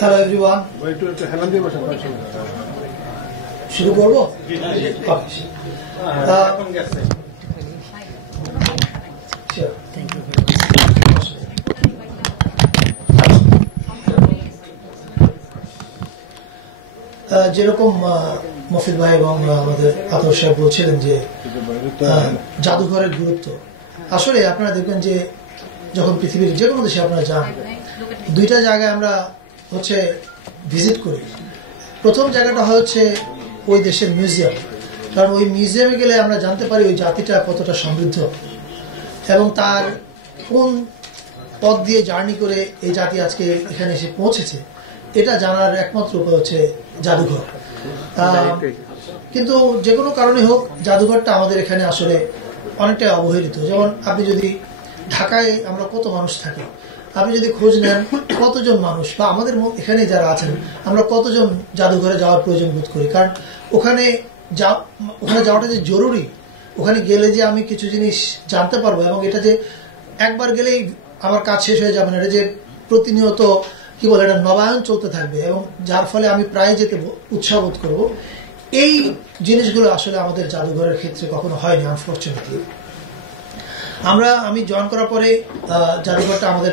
Hello everyone. শুরু করবো? যেরকম মফিদ ভাই এবং আমাদের আতর সাহেব বলছিলেন যে জাদুঘরের গুরুত্ব, আসলে আপনারা দেখবেন যে যখন পৃথিবীর যে কোনো দেশে আপনারা যান, দুইটা জায়গায় আমরা হচ্ছে ভিজিট করি। প্রথম জায়গাটা হচ্ছে ওই দেশের মিউজিয়াম, কারণ ওই মিউজিয়ামে গেলে আমরা জানতে পারি ওই জাতিটা কতটা সমৃদ্ধ এবং তার কোন পথ দিয়ে জার্নি করে এই জাতি আজকে এখানে এসে পৌঁছেছে, এটা জানার একমাত্র উপায় হচ্ছে জাদুঘর। কিন্তু যে কোনো কারণে হোক, জাদুঘরটা আমাদের এখানে আসলে অনেকটাই অবহেলিত। যেমন আপনি যদি ঢাকায় আমরা কত মানুষ থাকি, আপনি যদি খোঁজ নেন কতজন মানুষ বা আমাদের এখানে যারা আছেন আমরা কতজন জাদুঘরে যাওয়ার প্রয়োজন বোধ করি, কারণ ওখানে যাওয়াটা যে জরুরি, ওখানে গেলে যে আমি কিছু জিনিস জানতে পারবো এবং এটা যে একবার গেলেই আমার কাজ শেষ হয়ে যাবে না, এটা যে প্রতিনিয়ত কি বলে এটা নবায়ন চলতে থাকবে এবং যার ফলে আমি প্রায় যেতে উৎসাহ বোধ করবো, এই জিনিসগুলো আসলে আমাদের জাদুঘরের ক্ষেত্রে কখনো হয়নি আনফরচুনেটলি। আমি জয়েন করার পরে জাদুঘরটা আমাদের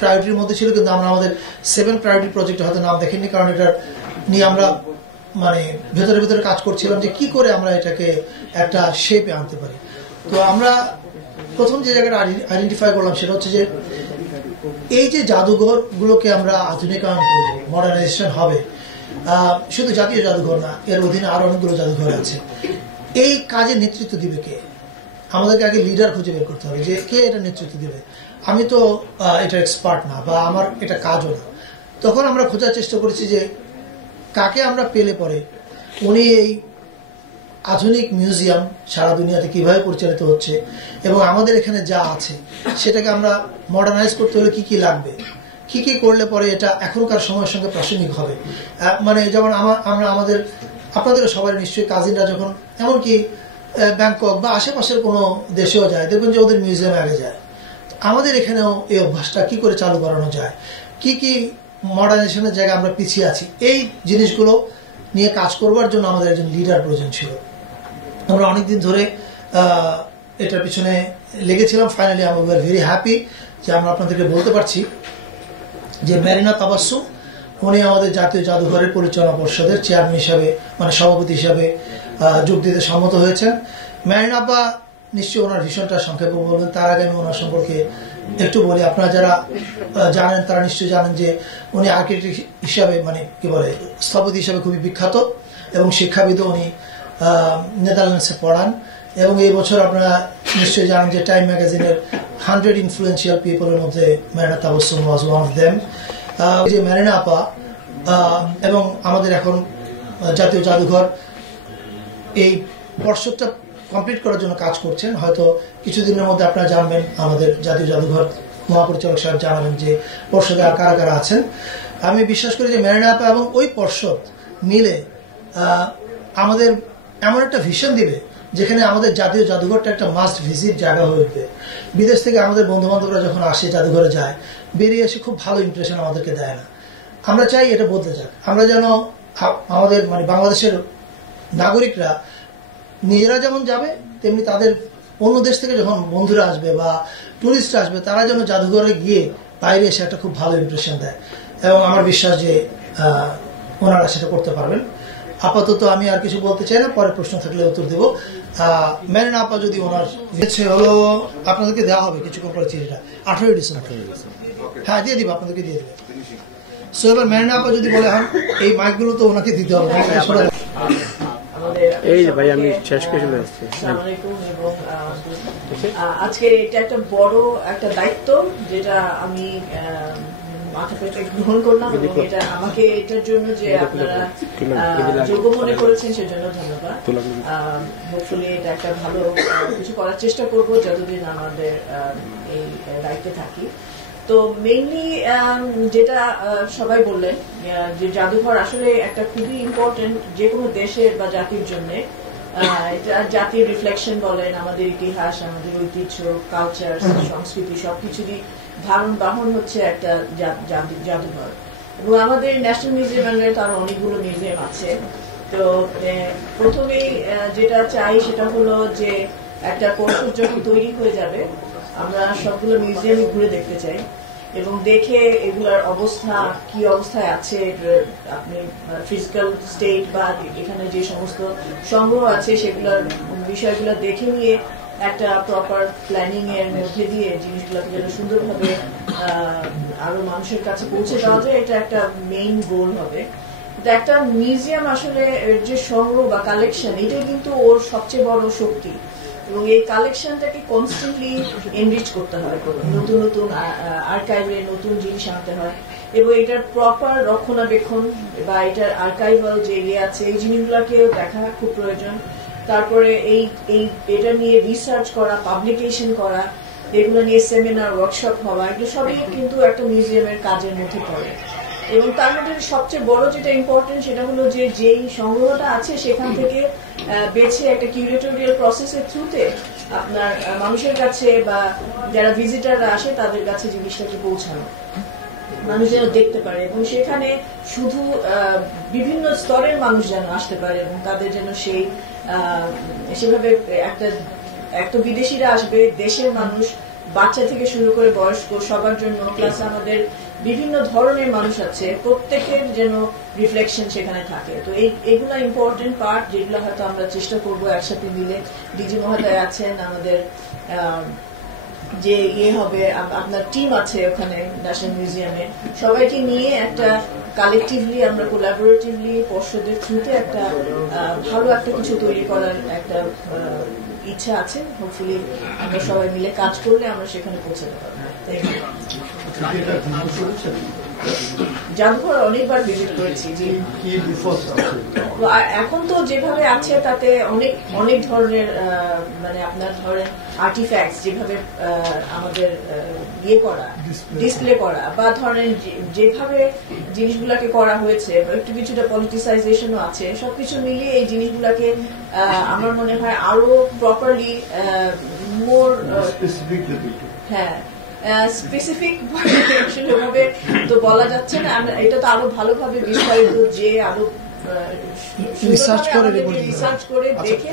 প্রায়োরিটির মধ্যে ছিল, কিন্তু আমরা আমাদের 7 প্রায়োরিটি প্রজেক্টে হয়তো নাম দেখেননি, কারণ এটা নিয়ে আমরা মানে ভেতরে ভেতরে কাজ করছিলাম যে কি করে আমরা এটাকে একটা শেপে আনতে পারি। তো আমরা প্রথম যে জায়গাটা আইডেন্টিফাই করলাম সেটা হচ্ছে যে এই যে জাদুঘর গুলোকে আমরা আধুনিকায়ন করবো, মডার্নাইজেশন হবে, শুধু জাতীয় জাদুঘর না, এর অধীনে আরো অনেকগুলো জাদুঘর আছে। এই কাজে নেতৃত্ব দিবে কে? আমাদেরকে আগে লিডার খুঁজে বের করতে হবে যে কে এটা নেতৃত্ব দিবে। আমি তো এটা এক্সপার্ট না বা আমার এটা কাজও না। তখন আমরা খোঁজার চেষ্টা করেছি যে কাকে আমরা পেলে পরে উনি এই আধুনিক মিউজিয়াম সারা দুনিয়াতে কিভাবে পরিচালিত হচ্ছে এবং আমাদের এখানে যা আছে সেটাকে আমরা মডার্নাইজ করতে হলে কি কি লাগবে, কি কি করলে পরে এটা এখনকার সময়ের সঙ্গে প্রাসঙ্গিক হবে। মানে যেমন আমরা আপনাদের সবাই নিশ্চয়ই কাজিনরা যখন এমনকি ব্যাংকক বা আশেপাশের কোনো দেশেও যায়, দেখবেন যে ওদের মিউজিয়ামে আগে যায়। আমাদের এখানেও এই অভ্যাসটা কি করে চালু করানো যায়, কি কি মডার্নাইজেশনের জায়গায় আমরা পিছিয়ে আছি, এই জিনিসগুলো নিয়ে কাজ করবার জন্য আমাদের একজন লিডার প্রয়োজন ছিল। আমরা অনেকদিন ধরে এটার পিছনে লেগেছিলাম। ফাইনালি আমি ভেরি হ্যাপি যে আমরা আপনাদেরকে বলতে পারছি যে মেরিনা তাবাসসুম উনি আমাদের জাতীয় জাদুঘরের পরিচালনা পর্ষদের চেয়ারম্যান হিসাবে, মানে সভাপতি হিসাবে যোগ দিতে সম্মত হয়েছেন। মেরিনা আপা নিশ্চয়ই ওনার ভীষণটা সংক্ষেপে বলবেন, তার আগে আমি ওনার সম্পর্কে একটু বলি। আপনারা যারা জানেন তারা নিশ্চয়ই জানেন যে উনি আর্কিটেক্ট হিসাবে, মানে কি বলে, স্থপতি হিসাবে খুবই বিখ্যাত এবং শিক্ষাবিদও। উনি নেদারল্যান্ডসে পড়ান এবং এই বছর আপনারা নিশ্চয়ই জানেন যে টাইম ম্যাগাজিনের 100 ইনফ্লুয়েন্সিয়াল পিপলের মধ্যে Marina Tabassum was one of them. যে মেরিনা আপা এবং আমাদের এখন জাতীয় জাদুঘর এই পর্ষদটা কমপ্লিট করার জন্য কাজ করছেন। হয়তো কিছুদিনের মধ্যে আপনারা জানবেন, আমাদের জাতীয় জাদুঘর মহাপরিচালক সাহেব জানাবেন যে পর্ষদে আর কারা কারা আছেন। আমি বিশ্বাস করি যে মেরিনা আপা এবং ওই পর্ষদ মিলে আমাদের এমন একটা ভিশন দিবে যেখানে আমাদের জাতীয় জাদুঘরটা একটা মাস্ট ভিজিট জায়গা হয়ে উঠবে। বিদেশ থেকে আমাদের বন্ধু বান্ধবরা যখন আসে জাদুঘরে যায়, বেরিয়ে এসে খুব ভালো ইমপ্রেশন আমাদেরকে দেয় না। আমরা চাই এটা বদলে যাক। আমরা যেন আমাদের মানে বাংলাদেশের নাগরিকরা নিজেরা যেমন যাবে, তেমনি তাদের অন্য দেশ থেকে যখন বন্ধুরা আসবে বা টুরিস্ট আসবে, তারা যেন জাদুঘরে গিয়ে বাইরে এসে একটা খুব ভালো ইমপ্রেশন দেয়। এবং আমার বিশ্বাস যে ওনারা সেটা করতে পারবেন। আপাতত আমি আর কিছু বলতে চাই না, পরে প্রশ্ন থাকলে উত্তর দেব। মেরিনা আপা যদি ওনার হলো আপনাদেরকে দেওয়া হবে কিছুক্ষণ পরে চিঠিটা, 18 ডিসেম্বর। হ্যাঁ, দিয়ে দিব, আপনাদেরকে দিয়ে দেবে। সো এবার মেরিনা আপা যদি বলে হন, এই মাইকগুলো তো ওনাকে দিতে হবে। এই ভাই আমি শেষ করে চলে আসছি। আজকে এটা একটা বড় একটা দায়িত্ব যেটা আমি মাথা পেতে গ্রহণ করলাম এবং এটা আমাকে এটার জন্য যে আপনারা যোগ্য মনে করেছেন সেজন্য ধন্যবাদ। হোপফুলি এটা একটা ভালো কিছু করার চেষ্টা করব যতদিন আমাদের এই দায়িত্বে থাকি। তো মেইনলি যেটা সবাই বললেন যে জাদুঘর আসলে একটা খুবই ইম্পর্টেন্ট যে কোনো দেশের বা জাতির জন্য এটা জাতির রিফ্লেকশন বলেন, আমাদের ইতিহাস, আমাদের ঐতিহ্য, কালচার, সংস্কৃতি সবকিছুরই ধারণ বাহন হচ্ছে একটা জাদুঘর। এবং আমাদের ন্যাশনাল মিউজিয়ামের তো আরো অনেকগুলো মিউজিয়াম আছে। তো প্রথমেই যেটা চাই সেটা হলো যে একটা পর্ষদ যখন তৈরি হয়ে যাবে আমরা সবগুলো মিউজিয়াম ঘুরে দেখতে চাই এবং দেখে এগুলার অবস্থা কি অবস্থায় আছে, আপনি ফিজিক্যাল স্টেট বা এখানে যে সমস্ত সংগ্রহ আছে সেগুলোর বিষয়গুলো দেখে নিয়ে একটা প্রপার প্ল্যানিং এর মধ্যে দিয়ে জিনিসগুলোকে যেন সুন্দরভাবে আরো মানুষের কাছে পৌঁছে দেওয়া যায়, এটা একটা মেইন গোল হবে। একটা মিউজিয়াম আসলে যে সংগ্রহ বা কালেকশন, এটাই কিন্তু ওর সবচেয়ে বড় শক্তি এবং এই কালেকশনটাকে কনস্ট্যান্টলি এনরিচ করতে হয়, নতুন নতুন আর্কাইভে নতুন জিনিস আনতে হয় এবং এটার প্রপার রক্ষণাবেক্ষণ বা এটার আর্কাইভাল যে ইয়ে আছে এই জিনিসগুলোকেও দেখা খুব প্রয়োজন। তারপরে এটা নিয়ে রিসার্চ করা, পাবলিকেশন করা, এগুলো নিয়ে সেমিনার, ওয়ার্কশপ হওয়া, এগুলো সবই কিন্তু একটা মিউজিয়ামের কাজের মধ্যে পড়ে। এবং তার মধ্যে সবচেয়ে বড় যেটা ইম্পর্টেন্ট সেটা হলো যে যেই সংগ্রহটা আছে সেখান থেকে বেছে একটা কিউরেটোরিয়াল প্রসেসের থ্রুতে আপনার মানুষের কাছে বা যারা ভিজিটাররা আসে তাদের কাছে জিনিসটাকে পৌঁছানো, মানুষ যেন দেখতে পারে এবং সেখানে শুধু বিভিন্ন স্তরের মানুষ যেন আসতে পারে এবং তাদের যেন সেভাবে একটা বিদেশিরা আসবে, দেশের মানুষ, বাচ্চা থেকে শুরু করে বয়স্ক সবার জন্য, প্লাস আমাদের বিভিন্ন ধরনের মানুষ আছে, প্রত্যেকের যেন রিফ্লেকশন সেখানে থাকে। তো এইগুলো ইম্পর্টেন্ট পার্ট যেগুলো হয়তো আমরা চেষ্টা করব একসাথে মিলে। ডিজি মহোদয় আছেন, আমাদের যে হবে আপনার টিম আছে ওখানে ন্যাশনাল মিউজিয়ামে, সবাইকে নিয়ে একটা কালেকটিভলি আমরা কোলাবোরেটিভলি পর্ষদের থ্রুতে একটা ভালো একটা কিছু তৈরি করার একটা ইচ্ছা আছে। হোপফুলি আমরা সবাই মিলে কাজ করলে আমরা সেখানে পৌঁছাতে পারবো। জাদুঘর অনেকবার ভিজিট করেছি। এখন তো যেভাবে আছে তাতে অনেক ধরনের মানে আপনার ধরেন আর্টিফ্যাক্টস যেভাবে আমাদের ইয়ে করা, ডিসপ্লে করা বা ধরেন যেভাবে জিনিসগুলাকে করা হয়েছে, একটু কিছুটা পলিটিসাইজেশনও আছে, সবকিছু মিলিয়ে এই জিনিসগুলাকে আমার মনে হয় আরো প্রপারলি মোর হ্যাঁ স্পেসিফিক ভাবে তো বলা যাচ্ছে না, এটা তো আরো ভালোভাবে বিস্তারিত যে আরো রিসার্চ করে দেখে।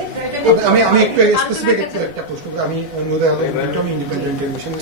আমি একটু স্পেসিফিক একটা প্রশ্ন, আমি ইন্ডিপেন্ডেন্ট টেলিভিশন